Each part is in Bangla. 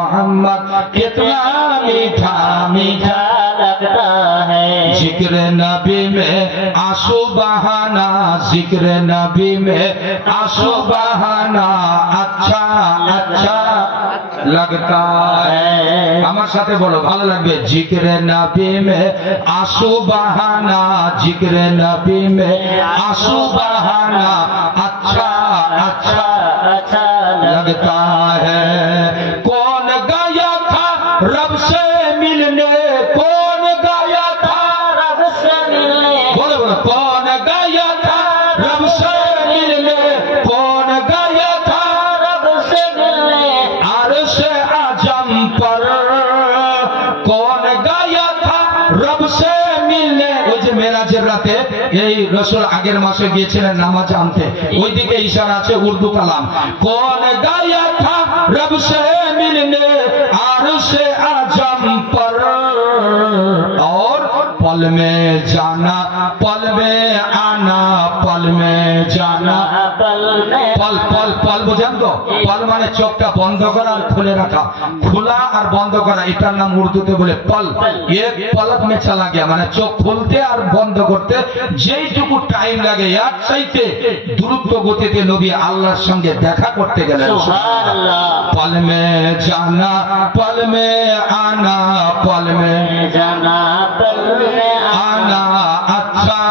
मोहम्मद कितना मीठा मीठा लगता है। जिक्र नबी में आंसू बहाना, जिक्र नबी में आंसू बहाना अच्छा अच्छा लगता है। আমার সাথে বলো, ভালো লাগবে। जिक्र नबी में आंसू बहाना, जिक्र नबी में आंसू बहाना अच्छा अच्छा अच्छा लगता है। कौन गया था रब से मिलने, कौन गया था रब से मिलने, बोलो बोलो, कौन गया था रब से मिलने, कौन गया था रब से मिलने अर्श आजम पर, कौन गया था रब से मिलने। ওই যে মেরাজের রাতে এই রসুল আগের মাসে গিয়েছিলেন নামাজ আনতে, ওইদিকে ইশারা আছে উর্দু কালাম। कौन गया था रब से मिलने अर्श आजम पर, और पल में जाना पल में आना, पल में जाना पल पल पल বুঝেন তো? পল মানে চোখটা বন্ধ করা আর খুলে রাখা, খোলা আর বন্ধ করা, এটার নাম উর্দুতে বলে পল। এক পলক মে চলা গিয়া মানে চোখ খুলতে আর বন্ধ করতে যেইটুকু টাইম লাগে, এক চাইতে দ্রুত গতিতে নবী আল্লাহর সঙ্গে দেখা করতে গেলেন। সুবহানাল্লাহ। পল মে জানা পল মে আনা, পল মে জানা पल में आना अच्छा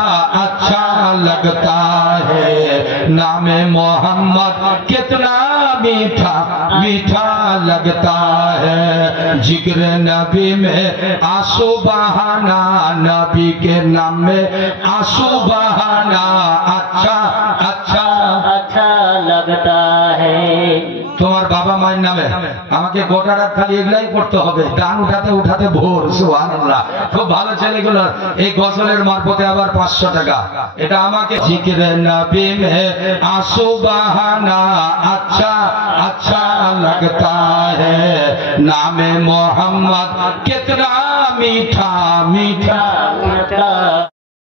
अच्छा लगता है। नामे मोहम्मद कितना मीठा मीठा लगता है। जिक्र नबी में आंसू बहाना, नबी के नाम में आंसू बहाना अच्छा अच्छा अच्छा लगता है। তোমার বাবা মায়ের নামে আমাকে গোটা রাত খালি এগুলাই করতে হবে, দান উঠাতে উঠাতে ভোর। সুবহানাল্লাহ। খুব ভালো ছেলেগুলো এই গজলের মারফতে আবার 500 টাকা, এটা আমাকে। জিক্র নবী মে आंसू बहाना अच्छा अच्छा लगता है। नामे मोहम्मद कितना मीठा मीठा लगता